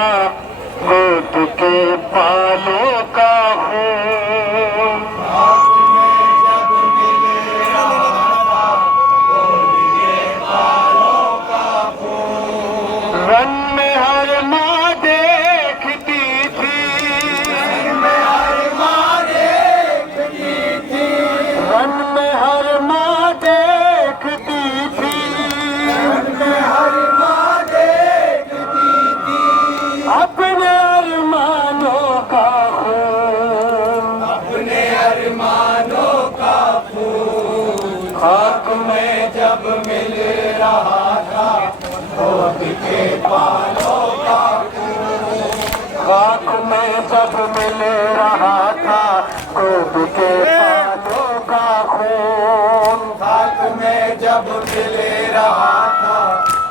गोद के बालों का हूँ, रन में हर माँ देखती थी, रन में हर माँ देखती थी, रन में हर माँ देखती थी, रन में हर माँ देखती थी, अपने अरमानों का खून, अपने अरमानों का खून, खाक में जब मिल रहा था गोद के बालों का खून, खाक में जब मिल रहा था गोद के बालों का खून, खाक में जब मिल रहा था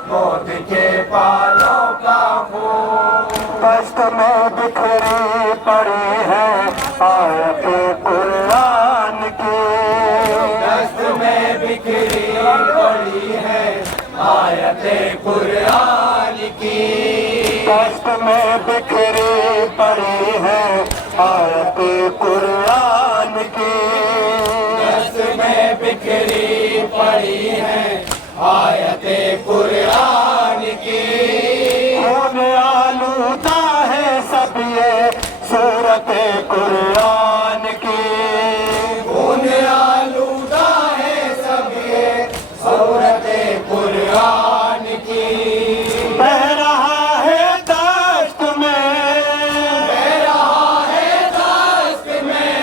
गोद के बालों का खून, दस्त में बिखरी पड़ी है आयते कुरान की, दस्त में बिखरी पड़ी है आयते कुरान की, दस्त में बिखरी पड़ी है आयते कुरान की, दस्त में बिखरी पड़ी है आयते कुरान की, खून आलूदा है सब ये सूरत कुरान की, खून आलूदा है सब ये सूरत कुरान की, बह रहा है दस्त में, बह रहा है दस्त में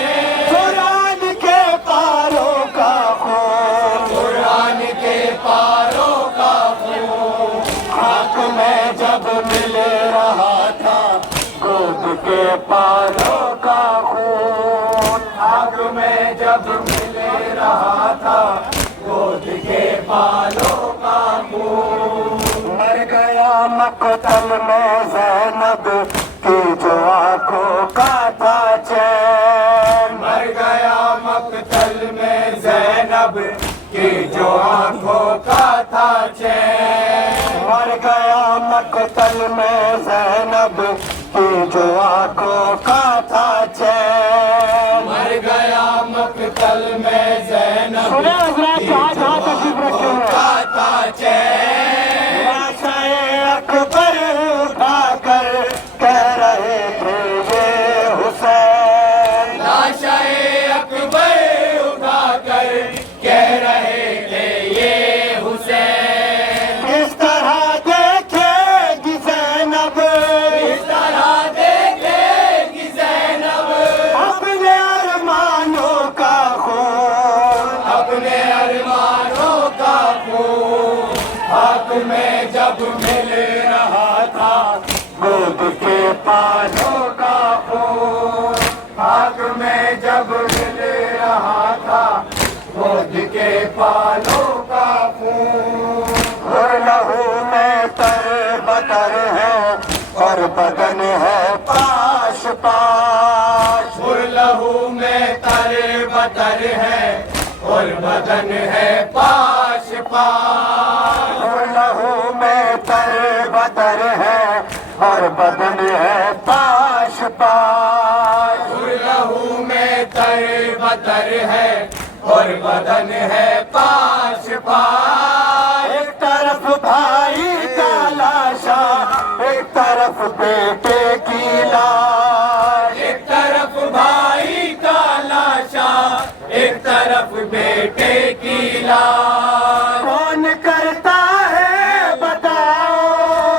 कुरान के पारों का खून, कुरान के पारों का खून, खाक में जब मिल रहा था गोद के पारों का खून, खाक में जब मिल रहा था गोद के बालों का खून, मर गया मकतल में ज़ैनब की जो आंखों का था चैन, मर गया मकतल में ज़ैनब की जो आंखों का था चैन, मर गया मकतल में ज़ैनब की जो आंखों का था चैन, मर गया मकतल में ज़ैनब की जो आंखों का था चैन, लाशे अकबर उठाकर कह रहे थे ये हुसैन, लाशे अकबर उठाकर कह रहे थे ये हुसैन, किस तरह देखेगी ज़ैनब, किस तरह देखेगी ज़ैनब अपने अरमानों का खून, अपने अरमानों का खून, हाथ में जब मिल रहा था गोद के पालों का खून, हाथ में जब मिल रहा था गोद के पालों का खून, और लहू में तर बतर है और बदन है पाश पाश, और लहू में तर बतर है और बदन है पाश पाश, और लहू में तर बतर है और बदन है पाश पाश, और लहू में तर बतर है और बदन है पाश पाश, एक तरफ भाई का लाशा एक तरफ बेटे की लाश, एक तरफ भाई का लाशा एक तरफ बेटे की लाश, कौन करता है बताओ,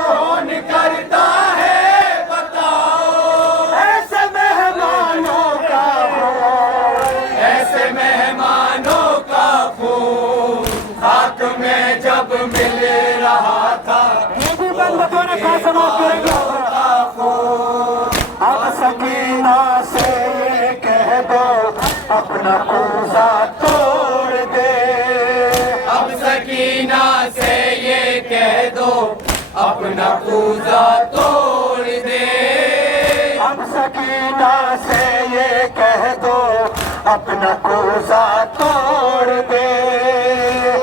कौन करता है बताओ ऐसे मेहमानों का खून, ऐसे मेहमानों का खून, हाथ में जब मिल रहा था अब सकीना से ये कह दो अपना कूजा तोड़ दे, अब सकीना से ये कह दो अपना कूजा तोड़ दे, अब सकीना से ये कह दो अपना कूजा तोड़ दे,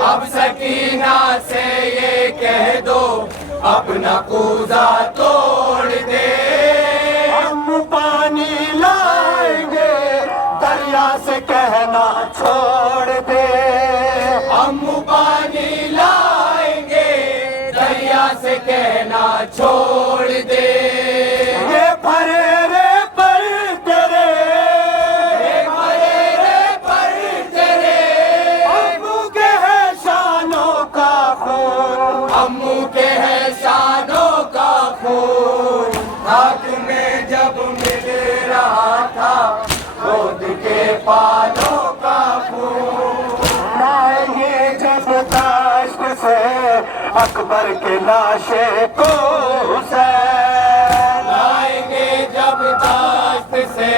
अब सकीना से ये कह दो अपना कूजा तोड़ दे, छोड़ दे। अम्मू पानी लाएंगे दरिया से कहना छोड़ दे। ये भरे रे पर तेरे, ये भरे रे पर तेरे, अम्मू के है शानों का खून, अम्मू के है शानों का खून। हाथ में जब मिल रहा था गोद के पालों का खून। लाएंगे जब दाश्त से अकबर के लाशे को हुसैन, लाएंगे जब दाश्त से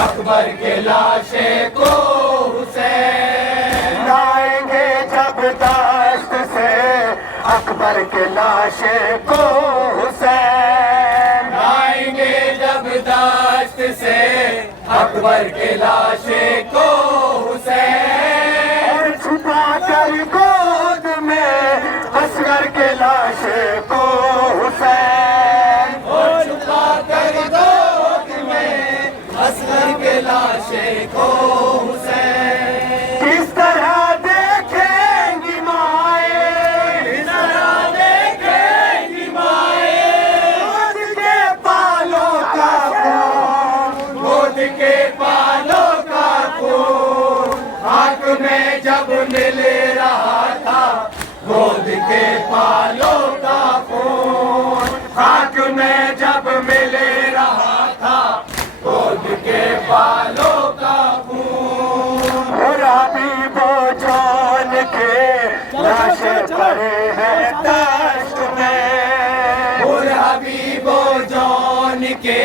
अकबर के लाशे को हुसैन। लाएंगे जब दाश्त से अकबर के लाशे को हुसैन, लाएंगे जब दाश्त से अकबर के लाशे को हुसैन। और छुपा कर गोद में असगर के लाशे को हुसैन, और छुपा कर गोद में असगर के लाशे को हुसैन। किस तरह देखेंगी माए, किस तरह देखेंगी माए गोद के पालों का खून, गोद के पालों का खून। हाथ में जब मिल रहा था गोद के पालों का खून। हाथ में जब मिल रहा था गोद के पालों का खून। और अभी वो जान के लाशे पड़े हैं दाश्त में, और हबीबो जौन के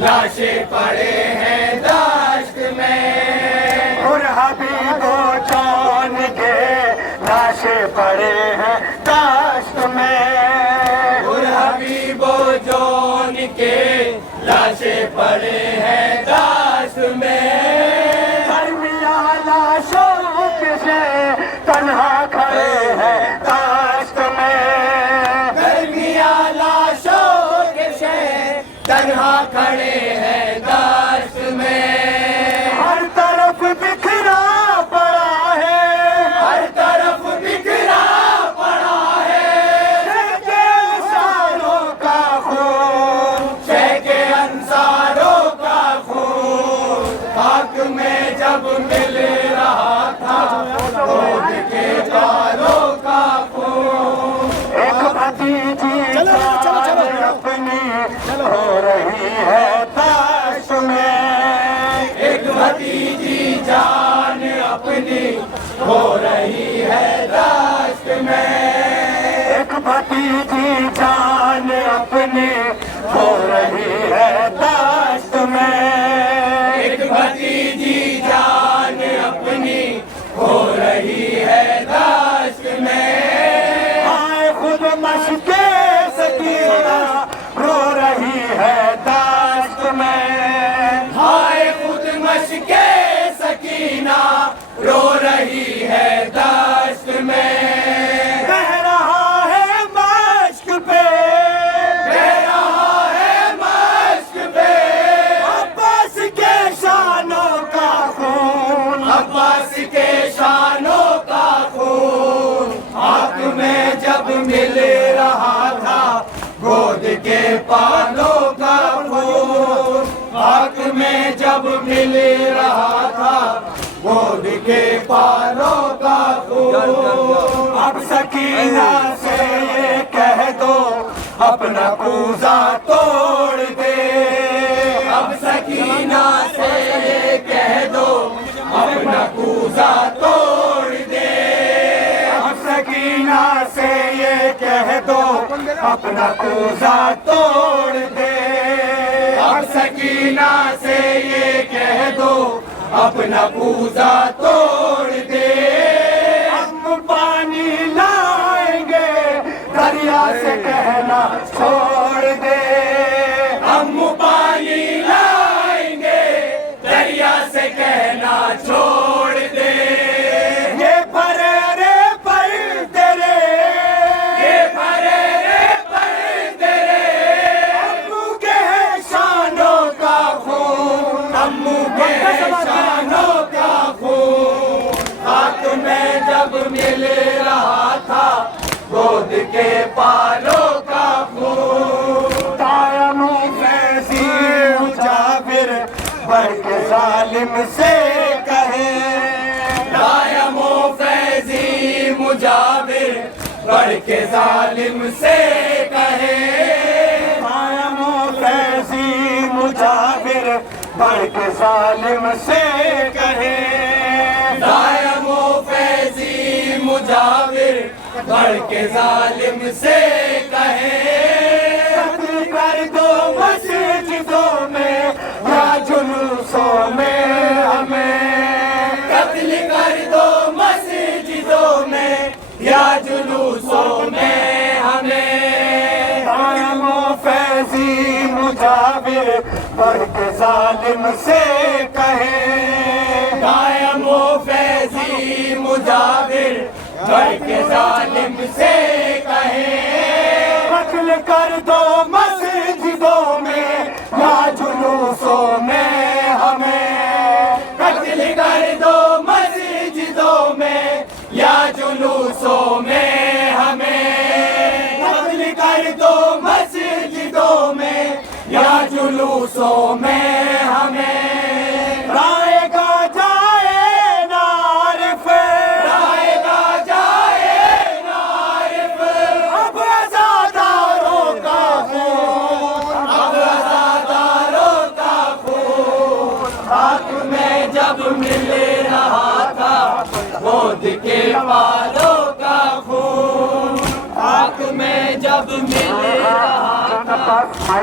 लाशे पड़े हैं दाश्त में। और अभी वो जान के लाशे पड़े हैं दाश्त में, और हबीबो जौन के लाशे पड़े हैं दाश्त में। गर्मिया लाशों से तन्हा खड़े हैं दाश्त में, गर्मिया लाशों के शे तन्हा खड़े हैं दाश्त में। हर तरफ बिखरा पड़ा है, हर तरफ बिखरा पड़ा है के इंसानों का खून, शह के अंसारों का खून। खाक में जब मिल रहा था गोद के पालों का खून। एक भतीजी जान अपनी हो रही है दाश्त में, एक भतीजी जान अपनी हो रही है दाश्त में। एक भतीजी जान अपनी हो रही है दाश्त में, एक भतीजी जान अपनी हो रही है दाश्त में। आए खुद मशके सकीना रो रही है दाश्त में, हाय खुद मशके सकीना रो रही है दाश्त में। बह रहा है मश्क पे, बह रहा है मश्क पे अब्बास के शानों का खून, अब्बास के शानों का खून। हाथ में जब मिल रहा था गोद के पालों का खून। हाथ में जब मिल रहा था गोद के पालों का खून। अब सकीना से ये कह दो अपना कूजा तोड़ दे, अब सकीना से ये कह दो अपना कूजा तोड़ दे। अब सकीना से ये कह दो अपना कूजा तोड़ दे, अब सकीना से ये कह दो अपना कूजा तोड़ दे। हम पानी लाएंगे दरिया से कहना छोड़ दे, हम पानी लाएंगे दरिया से कहना छोड़ दे। ये भरे रे पर तेरे, ये भरे रे पर तेरे, अम्मू के शानों का खून, अम्मू के शानों का खून। मिल रहा था गोद के पालों का खून। कायमो फैजी मुजाबिर बढ़ के जालिम से कहे, कायमो फैजी मुजाबिर बढ़ के जालिम से कहे, कायमो फैजी मुजाबिर बढ़ के जालिम से कहे, कायमो फैजी मुजाबिर बढ़ के जालिम से कहे। कत्ल कर दो मस्जिदों में या जुलूसों में हमें, कत्ल कर दो मस्जिदों में या जुलूसों में हमें। कायमो फैजी मुजाबिर बढ़ के जालिम से कहे, कायमो फैजी मुजाबिर बढ़ के जालिम से कहे। कत्ल कर दो मस्जिदों में या जुलूसों में हमें, कत्ल कर दो मस्जिदों में या जुलूसों में हमें। कत्ल कर दो मस्जिदों में या जुलूसों में हमें। राएगा जाए नारिफ, राएगा जाए नारिफ, अब आज़ादारों का खून, अब आज़ादारों का खून। हाथ में जब मिल रहा था गोद के पालों का खून। हाथ में जब मिल रहा था